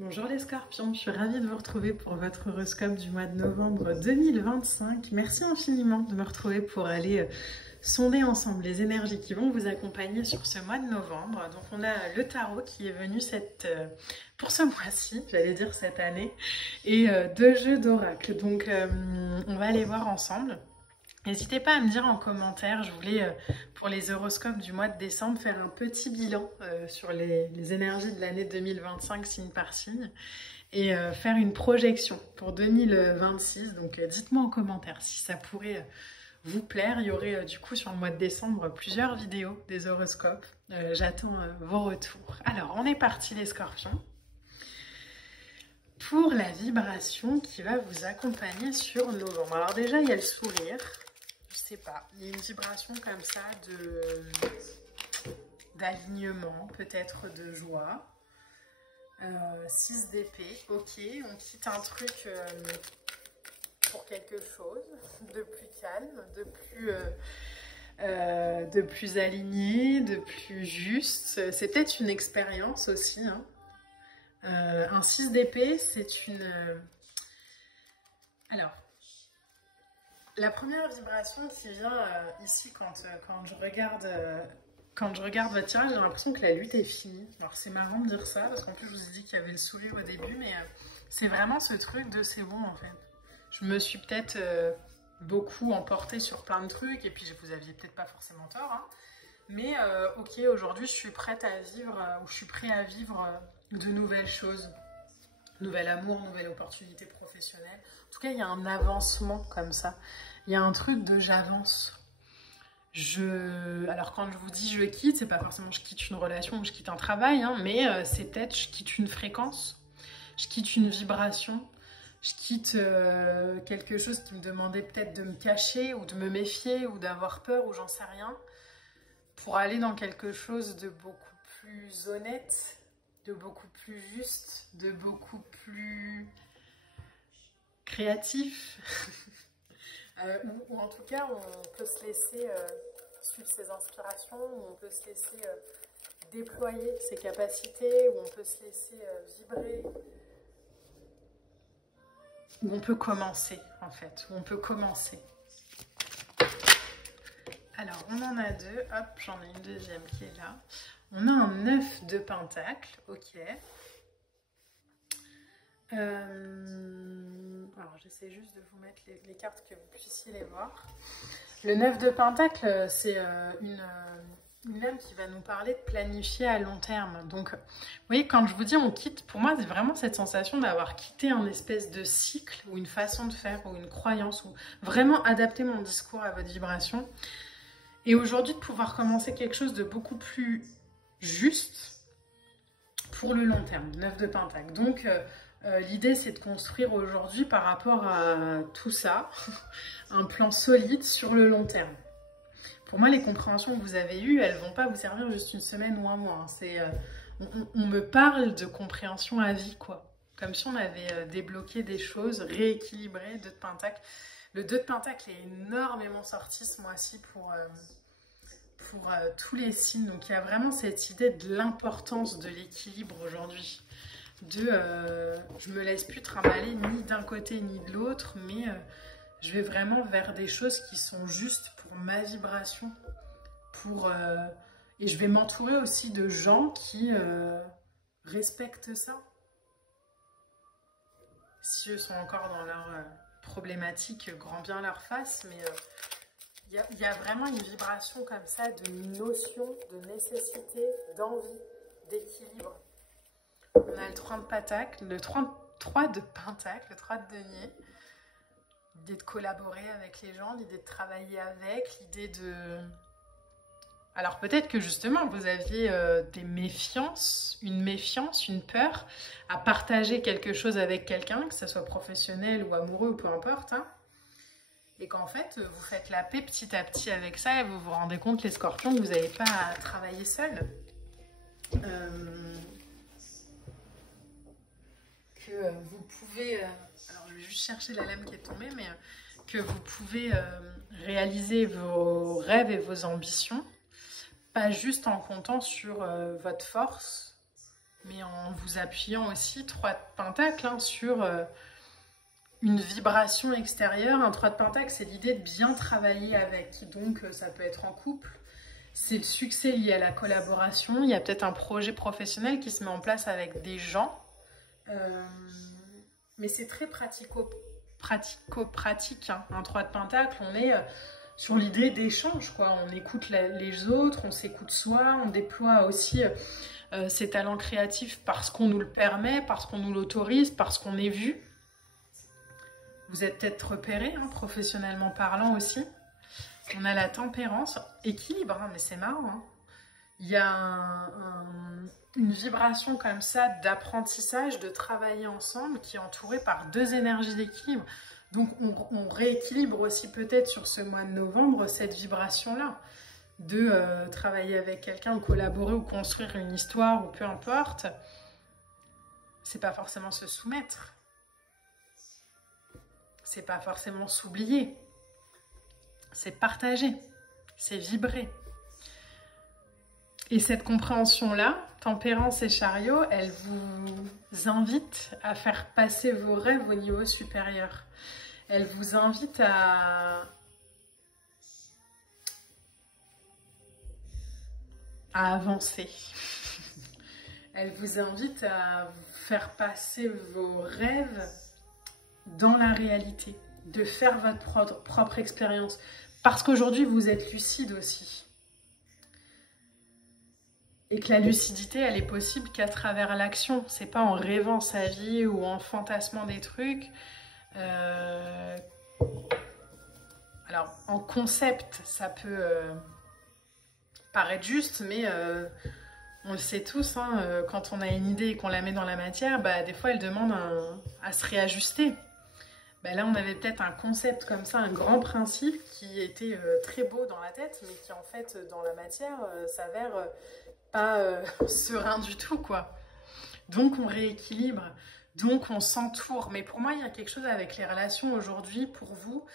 Bonjour les scorpions, je suis ravie de vous retrouver pour votre horoscope du mois de novembre 2025. Merci infiniment de me retrouver pour aller sonder ensemble les énergies qui vont vous accompagner sur ce mois de novembre. Donc on a le tarot qui est venu pour ce mois-ci, j'allais dire cette année, et deux jeux d'oracle. Donc on va aller voir ensemble. N'hésitez pas à me dire en commentaire, je voulais pour les horoscopes du mois de décembre faire un petit bilan sur les énergies de l'année 2025 signe par signe et faire une projection pour 2026. Donc dites-moi en commentaire si ça pourrait vous plaire. Il y aurait du coup sur le mois de décembre plusieurs vidéos des horoscopes. J'attends vos retours. Alors on est parti les scorpions pour la vibration qui va vous accompagner sur novembre. Alors déjà il y a le sourire. Je sais pas, il y a une vibration comme ça d'alignement, peut-être de joie. 6 d'épée, ok, on quitte un truc pour quelque chose de plus calme, de plus aligné, de plus juste. C'est peut-être une expérience aussi. Hein. Un 6 d'épée, c'est une... Alors... La première vibration qui vient ici quand je regarde votre tirage, j'ai l'impression que la lutte est finie. Alors c'est marrant de dire ça, parce qu'en plus je vous ai dit qu'il y avait le sourire au début, mais c'est vraiment ce truc de c'est bon en fait. Je me suis peut-être beaucoup emportée sur plein de trucs, et puis vous aviez peut-être pas forcément tort, hein. Mais ok, aujourd'hui je suis prête à vivre, ou je suis prêt à vivre de nouvelles choses. Nouvel amour, nouvelle opportunité professionnelle. En tout cas, il y a un avancement comme ça. Il y a un truc de j'avance. Alors quand je vous dis je quitte, c'est pas forcément je quitte une relation ou je quitte un travail, hein, mais c'est peut-être je quitte une fréquence, je quitte une vibration, je quitte quelque chose qui me demandait peut-être de me cacher ou de me méfier ou d'avoir peur ou j'en sais rien, pour aller dans quelque chose de beaucoup plus honnête, de beaucoup plus juste, de beaucoup plus créatif. Ou en tout cas, on peut se laisser suivre ses inspirations, ou on peut se laisser déployer ses capacités, ou on peut se laisser vibrer. Où on peut commencer, en fait, où on peut commencer. Alors, on en a deux. Hop, j'en ai une deuxième qui est là. On a un 9 de pentacle, ok. Alors, j'essaie juste de vous mettre les cartes que vous puissiez les voir. Le 9 de pentacle, c'est une lame qui va nous parler de planifier à long terme. Donc, vous voyez, quand je vous dis on quitte, pour moi, c'est vraiment cette sensation d'avoir quitté un espèce de cycle ou une façon de faire ou une croyance ou vraiment adapter mon discours à votre vibration. Et aujourd'hui, de pouvoir commencer quelque chose de beaucoup plus juste pour le long terme, 9 de pentacle. Donc, l'idée, c'est de construire aujourd'hui par rapport à tout ça, un plan solide sur le long terme. Pour moi, les compréhensions que vous avez eues, elles ne vont pas vous servir juste une semaine ou un mois. Hein. On me parle de compréhension à vie, quoi. Comme si on avait débloqué des choses, rééquilibré, 2 de pentacle. Le 2 de pentacle est énormément sorti ce mois-ci pour tous les signes. Donc, il y a vraiment cette idée de l'importance de l'équilibre aujourd'hui. Je me laisse plus trimballer ni d'un côté ni de l'autre, mais je vais vraiment vers des choses qui sont justes pour ma vibration, et je vais m'entourer aussi de gens qui respectent ça. Si eux sont encore dans leur problématique, grand bien leur face, mais il y a vraiment une vibration comme ça, de notion, de nécessité, d'envie, d'équilibre. On a le 3 de pentacle, le 3 de pentacle, le 3 de denier. L'idée de collaborer avec les gens, l'idée de travailler avec, l'idée de... Alors peut-être que justement vous aviez des méfiances, une peur à partager quelque chose avec quelqu'un, que ce soit professionnel ou amoureux ou peu importe, hein, et qu'en fait vous faites la paix petit à petit avec ça et vous vous rendez compte, les scorpions, que vous n'avez pas à travailler seul. Que vous pouvez, alors je vais juste chercher la lame qui est tombée, mais que vous pouvez réaliser vos rêves et vos ambitions, pas juste en comptant sur votre force, mais en vous appuyant aussi 3 de pentacles hein, sur une vibration extérieure. Un 3 de pentacles, c'est l'idée de bien travailler avec. Donc, ça peut être en couple. C'est le succès lié à la collaboration. Il y a peut-être un projet professionnel qui se met en place avec des gens. Mais c'est très pratico-pratique. Hein. Un 3 de pentacle, on est sur l'idée d'échange, quoi. On écoute les autres, on s'écoute soi, on déploie aussi ses talents créatifs parce qu'on nous le permet, parce qu'on nous l'autorise, parce qu'on est vu. Vous êtes peut-être repéré, hein, professionnellement parlant aussi. On a la tempérance, équilibre, hein, mais c'est marrant. Hein. Il y a une vibration comme ça d'apprentissage, de travailler ensemble qui est entourée par 2 énergies d'équilibre. Donc on rééquilibre aussi peut-être sur ce mois de novembre cette vibration-là de travailler avec quelqu'un ou collaborer ou construire une histoire ou peu importe. C'est pas forcément se soumettre. C'est pas forcément s'oublier. C'est partager. C'est vibrer. Et cette compréhension-là, Tempérance et Chariot, elle vous invite à faire passer vos rêves au niveau supérieur. Elle vous invite à avancer. Elle vous invite à faire passer vos rêves dans la réalité, de faire votre propre expérience. Parce qu'aujourd'hui, vous êtes lucide aussi. Et que la lucidité, elle est possible qu'à travers l'action. C'est pas en rêvant sa vie ou en fantasmant des trucs. Alors, en concept, ça peut paraître juste, mais on le sait tous, hein, quand on a une idée et qu'on la met dans la matière, bah, des fois, elle demande à se réajuster. Bah, là, on avait peut-être un concept comme ça, un grand principe qui était très beau dans la tête, mais qui, en fait, dans la matière, s'avère pas serein du tout, quoi. Donc, on rééquilibre. Donc, on s'entoure. Mais pour moi, il y a quelque chose avec les relations aujourd'hui, pour vous,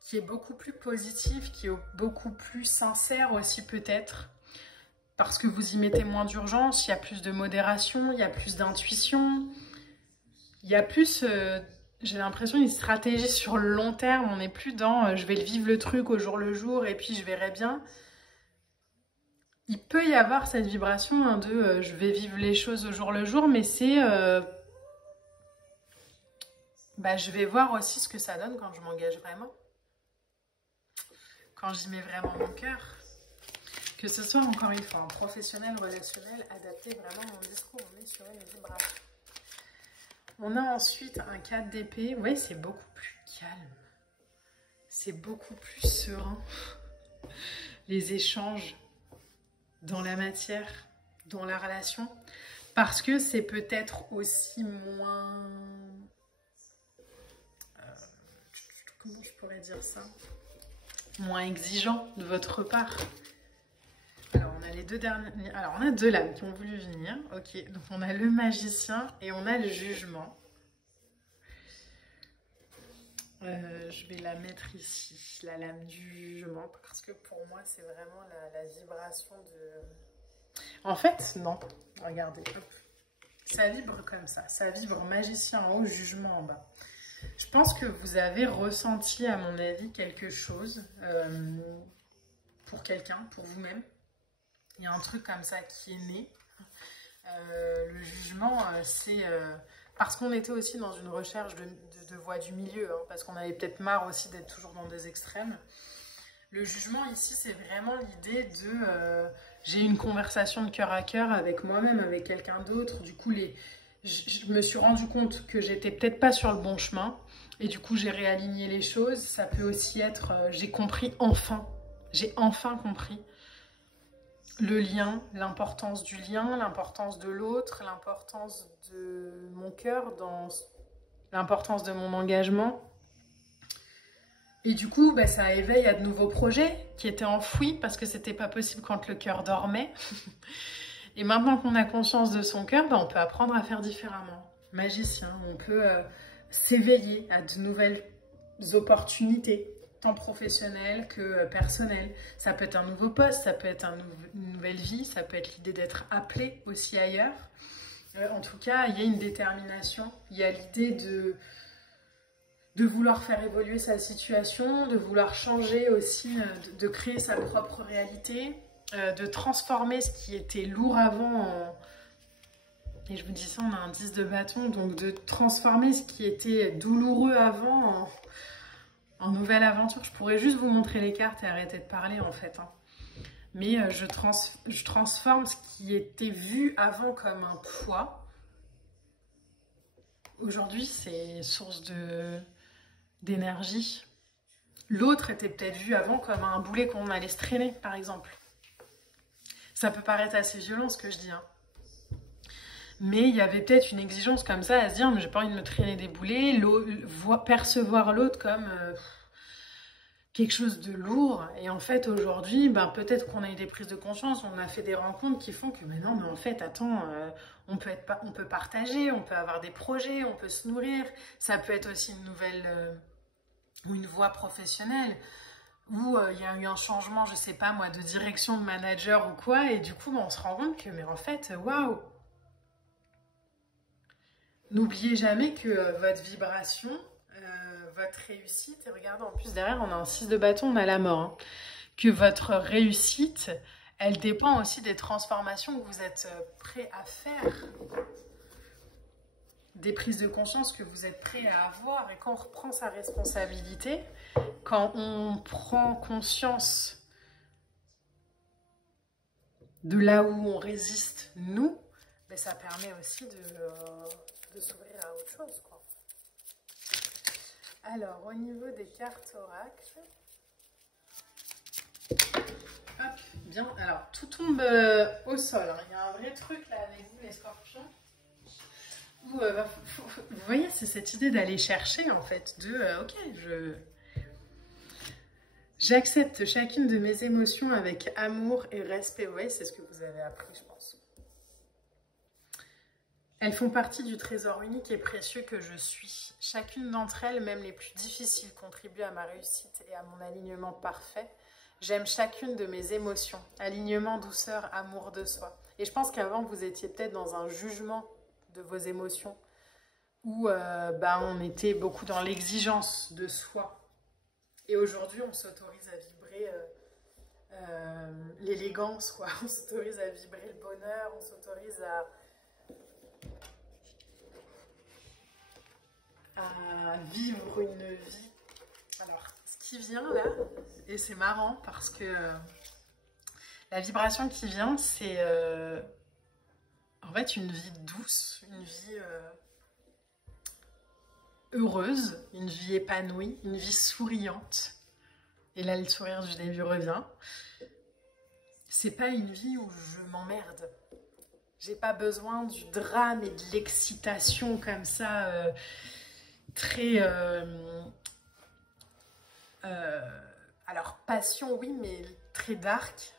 qui est beaucoup plus positif, qui est beaucoup plus sincère aussi, peut-être. Parce que vous y mettez moins d'urgence, il y a plus de modération, il y a plus d'intuition. Il y a plus, j'ai l'impression, une stratégie sur le long terme. On n'est plus dans je vais le vivre le truc au jour le jour et puis je verrai bien. Il peut y avoir cette vibration hein, de je vais vivre les choses au jour le jour, mais c'est je vais voir aussi ce que ça donne quand je m'engage vraiment. Quand j'y mets vraiment mon cœur. Que ce soit encore une fois en professionnel, relationnel, adapter vraiment mon discours. On est sur une vibration. On a ensuite un 4 d'épée. Vous voyez, c'est beaucoup plus calme. C'est beaucoup plus serein. Les échanges dans la matière, dans la relation. Parce que c'est peut-être aussi moins... comment je pourrais dire ça? Moins exigeant de votre part. Alors, on a les deux derniers... Alors, on a 2 lames qui ont voulu venir. Ok, donc on a le magicien et on a le jugement. Je vais la mettre ici, la lame du jugement, parce que pour moi, c'est vraiment la vibration de... En fait, non. Regardez, hop. Ça vibre comme ça. Ça vibre magicien en haut, jugement en bas. Je pense que vous avez ressenti, à mon avis, quelque chose pour quelqu'un, pour vous-même. Il y a un truc comme ça qui est né. Le jugement, c'est... parce qu'on était aussi dans une recherche de voie du milieu, hein, parce qu'on avait peut-être marre aussi d'être toujours dans des extrêmes. Le jugement ici, c'est vraiment l'idée de... j'ai une conversation de cœur à cœur avec moi-même, avec quelqu'un d'autre. Du coup, je me suis rendu compte que j'étais peut-être pas sur le bon chemin. Et du coup, j'ai réaligné les choses. Ça peut aussi être... j'ai compris enfin. J'ai enfin compris le lien, l'importance du lien, l'importance de l'autre, l'importance de mon cœur, l'importance de mon engagement. Et du coup, ça éveille à de nouveaux projets qui étaient enfouis parce que c'était pas possible quand le cœur dormait. Et maintenant qu'on a conscience de son cœur, on peut apprendre à faire différemment. Magicien, on peut s'éveiller à de nouvelles opportunités, tant professionnelles que personnelles. Ça peut être un nouveau poste, ça peut être une nouvelle vie, ça peut être l'idée d'être appelé aussi ailleurs. En tout cas, il y a une détermination, il y a l'idée de vouloir faire évoluer sa situation, de vouloir changer aussi, de créer sa propre réalité, de transformer ce qui était lourd avant en... Et je vous dis ça, on a un 10 de bâton, donc de transformer ce qui était douloureux avant en nouvelle aventure. Je pourrais juste vous montrer les cartes et arrêter de parler en fait. Hein. Mais je transforme ce qui était vu avant comme un poids. Aujourd'hui, c'est source d'énergie. L'autre était peut-être vu avant comme un boulet qu'on allait se traîner, par exemple. Ça peut paraître assez violent ce que je dis, hein. Mais il y avait peut-être une exigence comme ça à se dire, mais j'ai pas envie de me traîner des boulets, percevoir l'autre comme quelque chose de lourd. Et en fait, aujourd'hui, ben, peut-être qu'on a eu des prises de conscience, on a fait des rencontres qui font que, mais non, mais en fait, attends, on peut partager, on peut avoir des projets, on peut se nourrir. Ça peut être aussi une nouvelle, une voie professionnelle où il y a eu un changement, je sais pas moi, de direction de manager ou quoi. Et du coup, ben, on se rend compte que, mais en fait, waouh! N'oubliez jamais que votre vibration, votre réussite, et regardez, en plus derrière on a un 6 de bâton, on a la mort, hein, que votre réussite, elle dépend aussi des transformations que vous êtes prêt à faire, des prises de conscience que vous êtes prêt à avoir. Et quand on reprend sa responsabilité, quand on prend conscience de là où on résiste, nous, ben ça permet aussi de s'ouvrir à autre chose, quoi. Alors, au niveau des cartes oracles, hop, bien, alors, tout tombe au sol, hein. Il y a un vrai truc là avec vous, les scorpions, où, vous voyez, c'est cette idée d'aller chercher, en fait, ok, j'accepte chacune de mes émotions avec amour et respect. Oui, c'est ce que vous avez appris, je pense. Elles font partie du trésor unique et précieux que je suis. Chacune d'entre elles, même les plus difficiles, contribue à ma réussite et à mon alignement parfait. J'aime chacune de mes émotions. Alignement, douceur, amour de soi. Et je pense qu'avant, vous étiez peut-être dans un jugement de vos émotions où on était beaucoup dans l'exigence de soi. Et aujourd'hui, on s'autorise à vibrer l'élégance, quoi. On s'autorise à vibrer le bonheur, on s'autorise à vivre une vie. Alors, ce qui vient là, et c'est marrant parce que la vibration qui vient, c'est en fait une vie douce, une vie heureuse, une vie épanouie, une vie souriante. Et là, le sourire du début revient. C'est pas une vie où je m'emmerde. J'ai pas besoin du drame et de l'excitation comme ça, très... alors, passion, oui, mais très dark,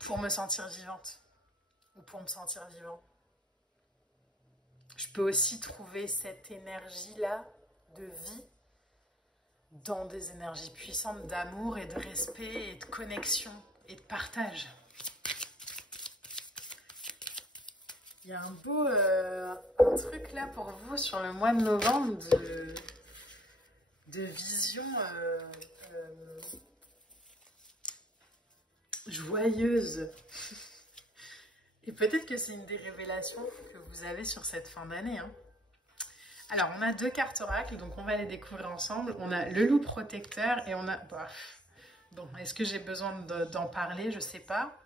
pour me sentir vivante, ou pour me sentir vivant. Je peux aussi trouver cette énergie-là de vie dans des énergies puissantes d'amour et de respect et de connexion et de partage. Il y a un beau un truc là pour vous sur le mois de novembre de vision joyeuse. Et peut-être que c'est une des révélations que vous avez sur cette fin d'année, hein. Alors, on a deux cartes oracles, donc on va les découvrir ensemble. On a le loup protecteur et on a... Bon, est-ce que j'ai besoin d'en parler? Je sais pas.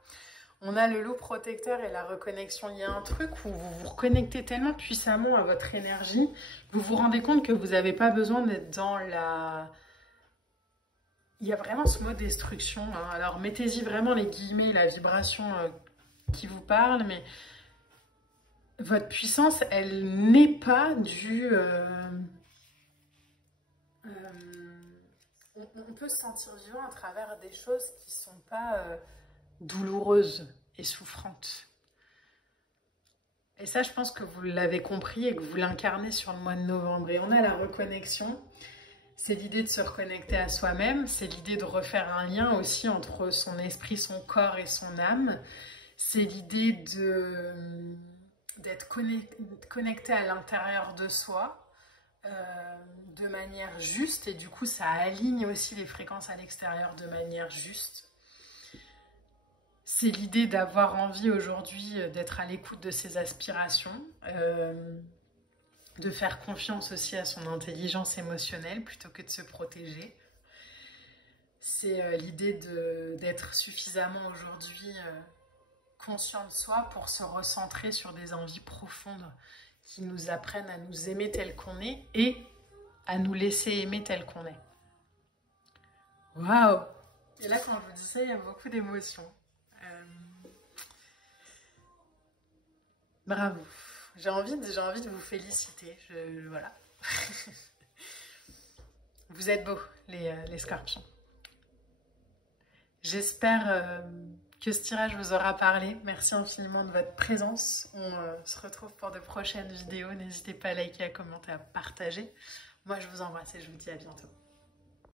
On a le loup protecteur et la reconnexion. Il y a un truc où vous vous reconnectez tellement puissamment à votre énergie, vous vous rendez compte que vous n'avez pas besoin d'être dans la... Il y a vraiment ce mot destruction, hein. Alors, mettez-y vraiment les guillemets, la vibration qui vous parle, mais... Votre puissance, elle n'est pas due... on peut se sentir vivant à travers des choses qui ne sont pas douloureuses et souffrantes. Et ça, je pense que vous l'avez compris et que vous l'incarnez sur le mois de novembre. Et on a la reconnexion. C'est l'idée de se reconnecter à soi-même. C'est l'idée de refaire un lien aussi entre son esprit, son corps et son âme. C'est l'idée d'être connecté à l'intérieur de soi de manière juste, et du coup ça aligne aussi les fréquences à l'extérieur de manière juste. C'est l'idée d'avoir envie aujourd'hui d'être à l'écoute de ses aspirations, de faire confiance aussi à son intelligence émotionnelle plutôt que de se protéger. C'est l'idée d'être suffisamment aujourd'hui conscient de soi pour se recentrer sur des envies profondes qui nous apprennent à nous aimer tel qu'on est et à nous laisser aimer tel qu'on est. Waouh! Et là, quand je vous dis ça, il y a beaucoup d'émotions. Bravo! J'ai envie de vous féliciter. Voilà. Vous êtes beaux, les scorpions. J'espère que ce tirage vous aura parlé. Merci infiniment de votre présence. On se retrouve pour de prochaines vidéos. N'hésitez pas à liker, à commenter, à partager. Moi, je vous embrasse et je vous dis à bientôt.